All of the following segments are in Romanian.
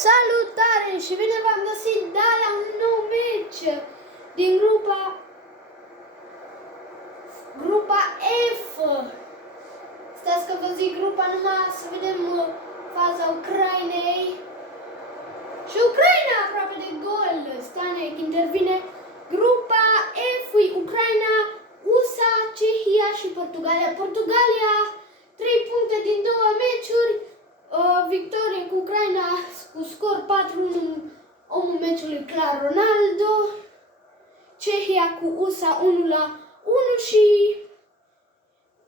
Salutare și bine v-am găsit la un nou meci din grupa F. Stați că vă zic grupa numai să vedem faza Ucrainei. Și Ucraina aproape de gol. Stanec intervine. Grupa F, Ucraina, USA, Cehia și Portugalia. Portugalia 3 puncte din 2 meciuri. Victorie cu Ucraina cu scor 4-1, omul meciului clar Ronaldo. Cehia cu USA 1-1 și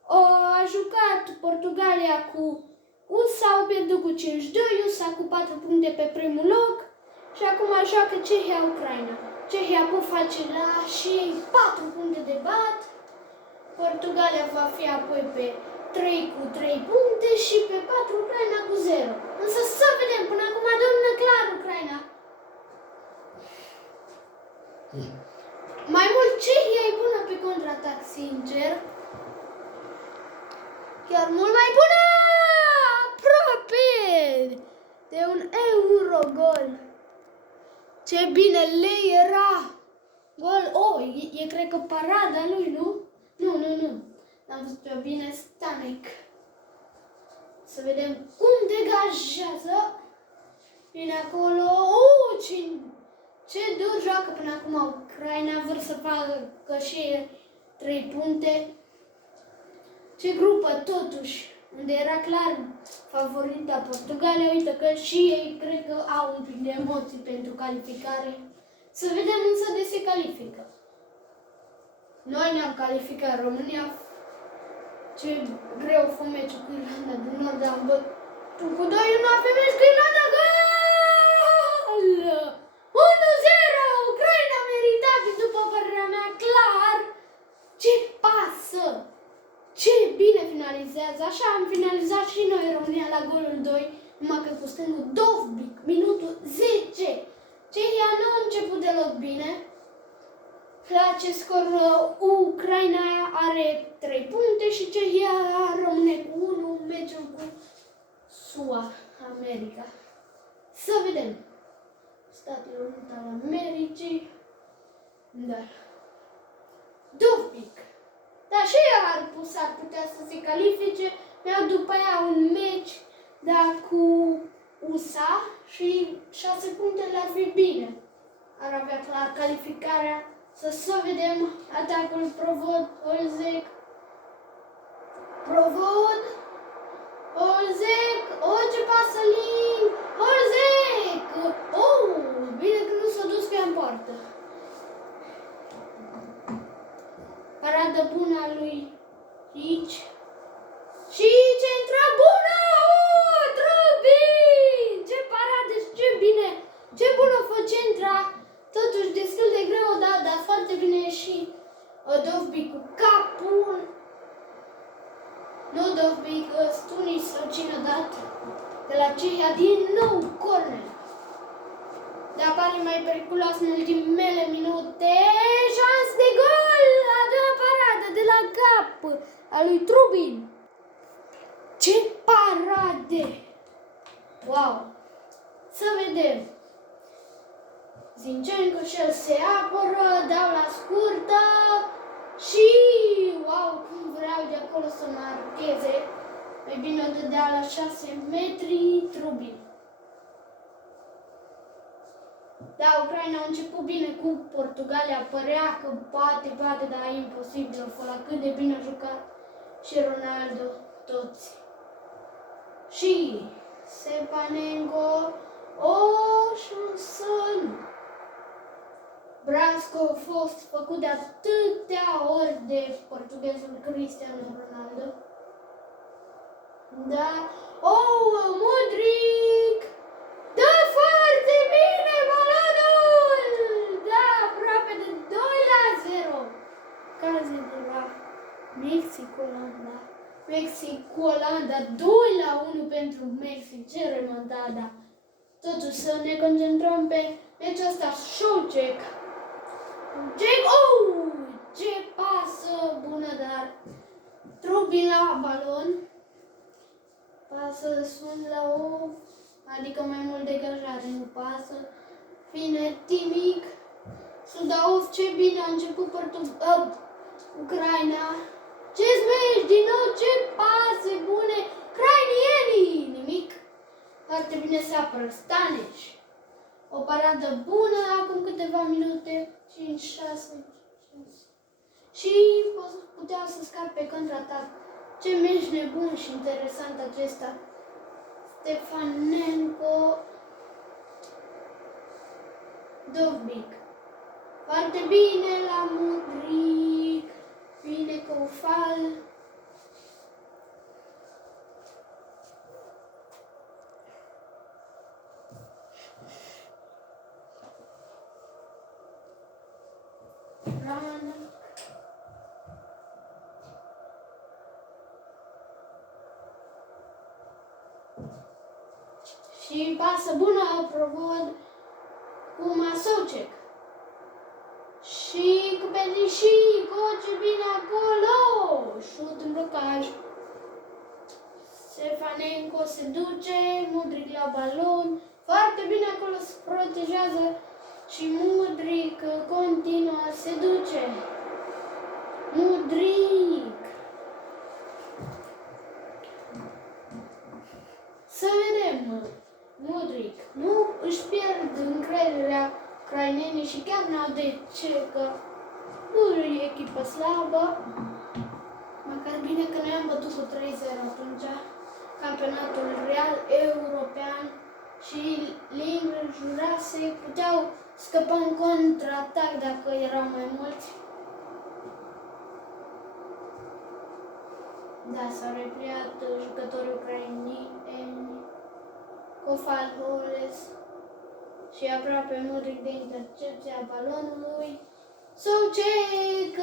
a jucat Portugalia cu USA, au pierdut cu 5-2, USA cu 4 puncte pe primul loc și acum joacă Cehia-Ucraina. Cehia pot face la și 4 puncte de bat, Portugalia va fi apoi pe 3 cu 3 puncte și pe 4 Ucraina cu 0. Însă să vedem, până acum domnă clar Ucraina. Mai mult Cehia e bună pe contraatac, sincer. Chiar mult mai bună! Aproape de un Eurogol. Ce bine le era! Gol, e cred că parada lui, nu? Nu. L-am văzut pe bine Stanec. Să vedem cum degajează. Vine acolo. Ce dur joacă până acum Ucraina. Vor să facă și 3 puncte. Ce grupă totuși. Unde era clar favorita Portugalia. Uite că și ei cred că au un pic de emoții pentru calificare. Să vedem însă de se califică. Noi ne-am calificat, România. Ce greu a fost meciul cu Irlanda din Nord, am bătut cu 2-1 pe meci cu Irlanda, gol! 1-0, Ucraina meritabil după părerea mea, clar! Ce pasă! Ce bine finalizează, așa am finalizat și noi România la golul 2, numai că cu stângul Dovbic, minutul 10. Cehia nu a început deloc bine. La acest scor Ucraina are 3 puncte și Cehia rămâne cu 1 meciul cu SUA, America. Să vedem. Statele Unite ale Americii. Da. Dovbic. Dar și ea ar putea să se califice. Mi-au după aia un meci, dar cu USA și 6 puncte le-ar fi bine. Ar avea clar calificarea. Să vedem atacul Provod, Olzec, ce pasă lin, Olzec, bine că nu s-a dus pe în poartă. Parada bună a lui aici. Și centra bună, Trubin, ce paradă și ce bine, ce bună fă centra. Totuși destul de greu, dar foarte bine și Dovbic cu capul. Nu Dovbic, Stunis sau cine dat de la Cehia din nou corner. Dar pare mai periculos în ultimele minute. Șans de gol! A doua paradă de la cap a lui Trubin. Ce parade! Wow! Să vedem. Zinchenko și el se apără, dau la scurtă și wow, cum vreau de acolo să marcheze. Mai bine o dădea la 6 metri Trubin. Da, Ucraina a început bine cu Portugalia, părea că poate, dar e imposibil, la cât de bine a jucat și Ronaldo, toți. Și Stepanenko, șansă. Brasco a fost făcut de atâtea ori de portughezul Cristiano Ronaldo. Da. Modric! Da, foarte bine balonul! Da, aproape de 2-0. Caze de la Mexic-Olanda. Mexic-Olanda, 2-1 pentru Mexic. Ce remontada! Totuși să ne concentrăm pe meciul ăsta. Șocek. Ce pasă bună, dar Trubin la balon. Pasă sunt la o adică mai mult degajare, nu pasă. Bine, Timic, Sudauf, ce bine a început Ucraina. Ce smești din nou, ce pase bune, ucrainienii, nimic. Foarte bine se apără Staneș. O paradă bună acum câteva minute, 5, 6, 5. Și puteau să scape pe contraatac. Ce meci nebun și interesant acesta. Stefanenko, Dovbic. Foarte bine la Mudric. Bine Cofal. Rana. Și pasă bună, Provod, cu Masocek. Și cu Beniși, ce bine acolo! Șut în blocaj. Stefanenko se duce, Mudric la balon. Foarte bine acolo se protejează și Mudric continuă, se duce. Mudric! Să vedem. Mudric nu își pierd încrederea ucrainenii și chiar n-au de ce, că nu e echipă slabă. Măcar bine că noi am bătut cu 3-0 atunci campionatul real european și Lingre Jurase puteau scăpa în contraatac dacă erau mai mulți. Da, s-au repliat jucătorii ucrainieni, Cofal, Holes și aproape Mudric de intercepția balonului. Soucek,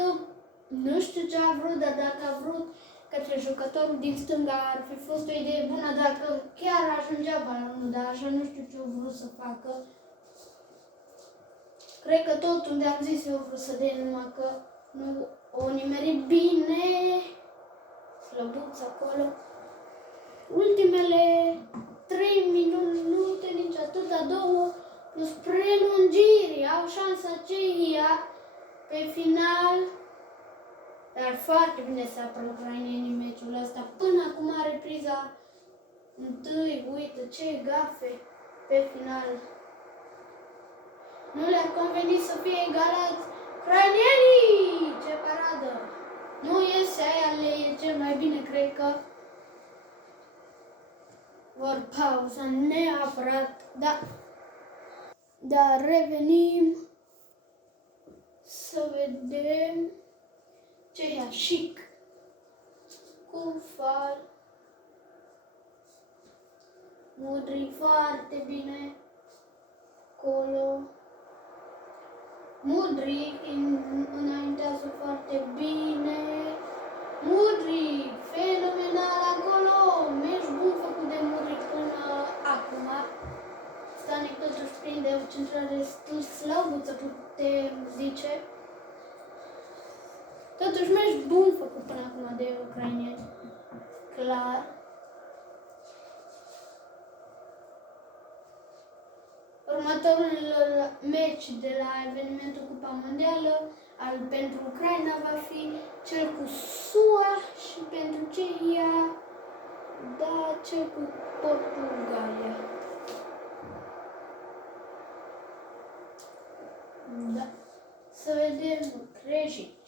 nu știu ce a vrut, dar dacă a vrut către jucătorul din stânga ar fi fost o idee bună dacă chiar ajungea balonul, dar așa nu știu ce a vrut să facă. Cred că tot unde am zis eu vrut să dea, numai că nu o nimerit bine. Slăbuț acolo. Ultimele 3 minute, nici atâta, 2 plus prelungiri. Au șansa aceea pe final. Dar foarte bine se apără ucrainenii meciul ăsta. Până acum repriza întâi, uite ce gafe pe final. Nu le-a convenit să fie egalați ucrainenii! Ce paradă! Nu iese aia, le e cel mai bine, cred că vor pauza neapărat, da. Dar revenim să vedem ce Chic cu Fal. Mudric foarte bine acolo. Mudric înaintează foarte bine. Mudric, fenomenal acolo. Meci bun făcut de Mudric până acum. Stanic totuși prinde o centrare destul slăbuță, putem zice. Totuși meci bun făcut până acum de ucraineni. Clar. Următorul meci de la evenimentul Cupa Mondială pentru Ucraina va fi cel cu SUA și pentru Cehia, da, cel cu Portugalia. Da. Să vedem Crejic.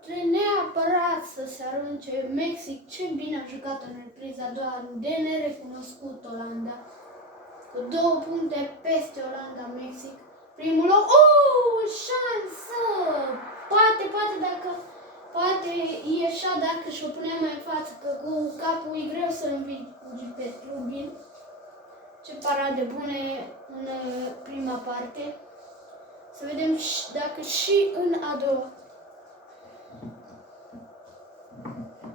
Trebuie neapărat să se arunce Mexic. Ce bine a jucat în repriza a doua, de nerecunoscut Olanda. Cu 2 puncte peste Olanda, Mexic. Primul loc. Șansă! Poate dacă ieșea dacă și-o punea mai în față, că cu capul e greu să învingi pe Trubin. Ce parade bune în prima parte. Să vedem dacă și în a doua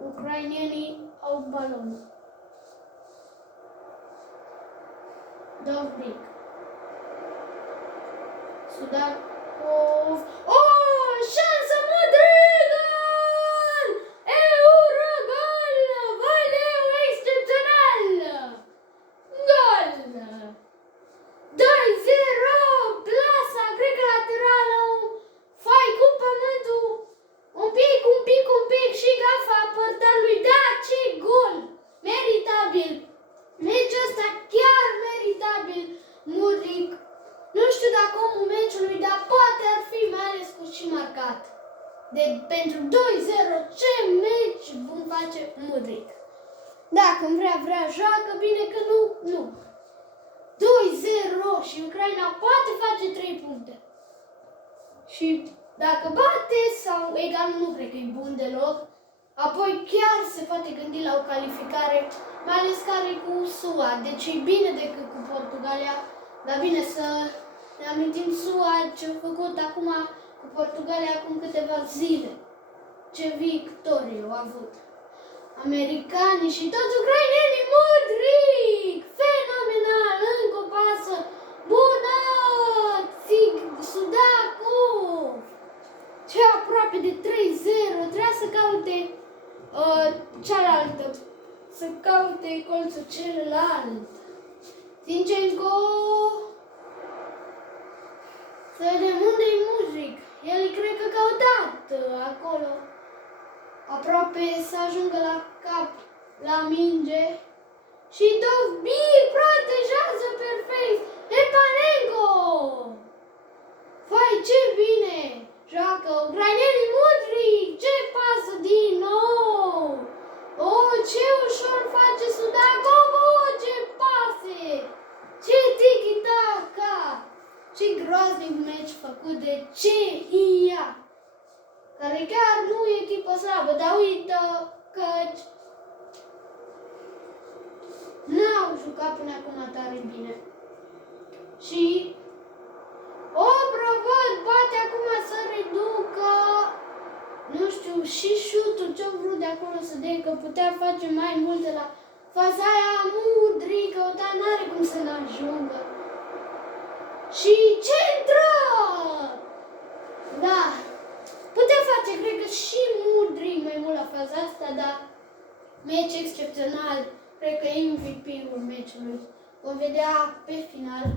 ucrainienii au balon. Dovbic. Sudakov. Șansă, Mudric! Eurogol! Valeu excepțional! Gol! dat. Pentru 2-0, ce meci bun face Mudryk. Dacă îmi vrea, joacă, bine că nu. 2-0 și Ucraina poate face 3 puncte. Și dacă bate sau egal, nu cred că e bun deloc. Apoi chiar se poate gândi la o calificare, mai ales care cu SUA. Deci e bine decât cu Portugalia, dar bine să ne amintim SUA ce-a făcut acum cu Portugalia acum câteva zile. Ce victorie au avut americanii și toți ucrainenii. Mudryk! Fenomenal! Încă o pasă bună! Sudakov! Ce aproape de 3-0. Trebuia să caute cealaltă. Să caute colțul celălalt. Zinchenko! Să vedem unde-i Mudryk. El cred că căutat acolo. Aproape să ajungă la cap, la minge. Și Dovbyk protejează perfect. Stepanenko! Vai, ce bine joacă ucrainenii. Mudryk! Ce pasă din nou! Oh, ce ușor face Sudakov! Oh, ce pase! Ce tiki-taka! Ce groaznic meci făcut de CIA! Care chiar nu e echipă slabă, dar uită căci n-au jucat până acum tare bine. Și Obrovod poate acum să reducă, nu știu, și șutul ce-au vrut de acolo să dea, că putea face mai multe la faza aia. Mudryk, căuta, n-are cum să n-ajungă. Și centră! Da. Putem face, cred că și Mudryk mai mult la faza asta, dar meci excepțional. Cred că MVP-ul meciului. Vom vedea pe final.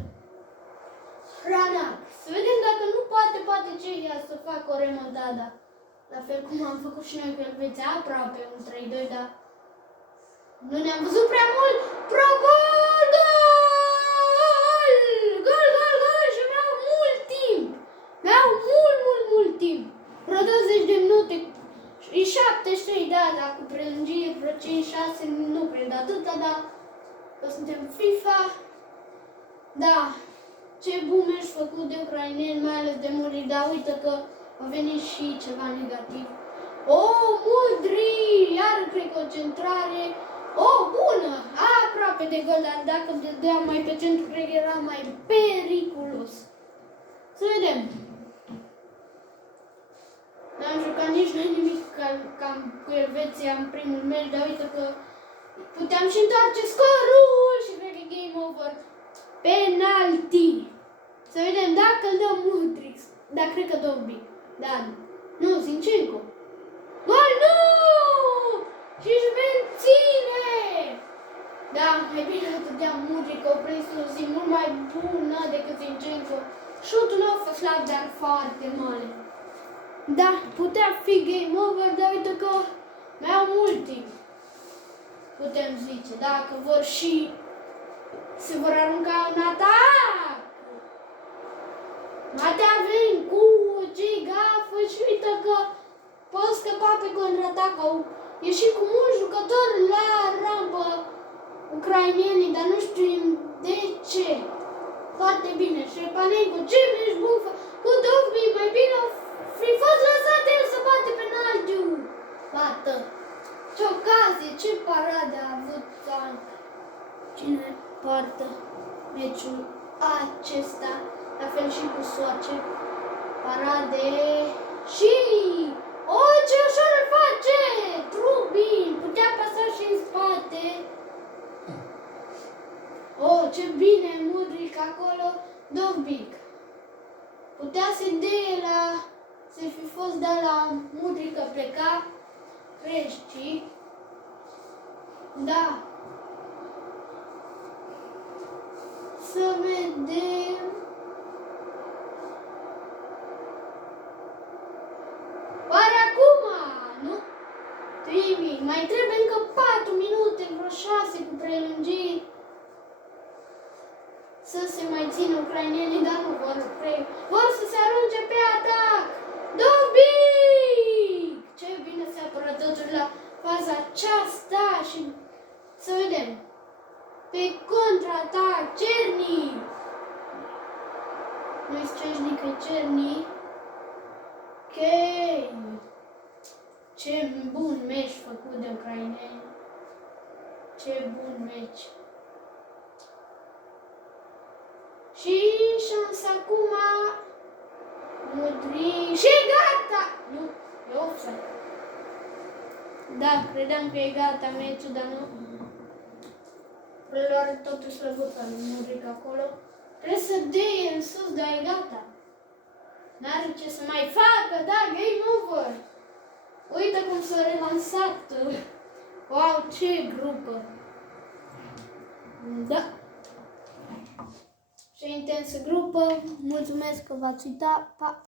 Hranak. Să vedem dacă nu poate Cehia să facă o remontada. La fel cum am făcut și noi cu Elveția, aproape un 3-2, dar nu ne-am văzut prea mult. Gol! Gol! Și vreau mult timp. Vreau mult timp. Vreo 20 de minute. E 73, da, dar cu prelungiri, vreo 5-6, nu cred atâta, dar că suntem FIFA. Da, ce bun meci făcut de ucraineni, mai ales de Mudryk, dar uite că a venit și ceva negativ. Oh, Mudryk, iar cred că o centrare. Oh, bună, aproape de gol, dar dacă dădeam mai pe centru, cred că era mai periculos. Să vedem. N-am jucat nici noi nimic cam cu Elveția în primul meci, dar uite că puteam și întoarce scorul și cred că game over. Penalti. Să vedem dacă îl dă Mudryk, dar cred că Dovbyk. Da, nu, Zinchenko. Gol, nu! Și își menține! Da, mai bine dădea Mudryk, o prins o zi mult mai bună decât Zinchenko. Șutul nu a fost slab, dar foarte mare. Da, putea fi game over, dar uite că mai au mult timp. Putem zice, dacă vor și se vor arunca în atac. Matea vin cu ce gafă și uite că pot scăpa pe contraatac. Au ieșit cu mulți jucători la rampă ucrainenii, dar nu știu de ce. Foarte bine. Stepanenko, ce meci bun cu Dovbyk, mai bine fi fost lăsat el să bate penaltiul. Bată. Ce ocazie, ce parade a avut Zanca. Cine poartă meciul acesta? La fel și cu Soace. Parade. Și... O, ce ușor îl face! Trubin! Putea pasa și în spate. Oh, ce bine Mudryk acolo. Dovbyk. Putea să dea la... Să fi fost dat la Mudryk că pleca. Crești. Da. Să vedem. Oare acum? Nu? Timi, mai trebuie încă 4 minute, vreo 6 cu prelungiri. Să se mai țină ucrainenii, dar nu vor să se arunce pe atac. Dobic! Ce bine se apără totul la faza aceasta și să vedem. Pe contraatac, Cerny! Nu-i Szczęsnik, e Cerny. Ok. Ce bun meci făcut de ucraineni. Ce bun meci. Și șansa acum. Modric. Și gata! Nu, e offside. Da, credeam că e gata meciul, dar nu. El are totul slăbut al lui Modric acolo. Trebuie să dea în sus, dar e gata. N-are ce să mai facă, da, game over. Uite cum s-a relansat. Wow, ce grupă. Da. Ce intensă grupă. Mulțumesc că v-ați uitat. Pa!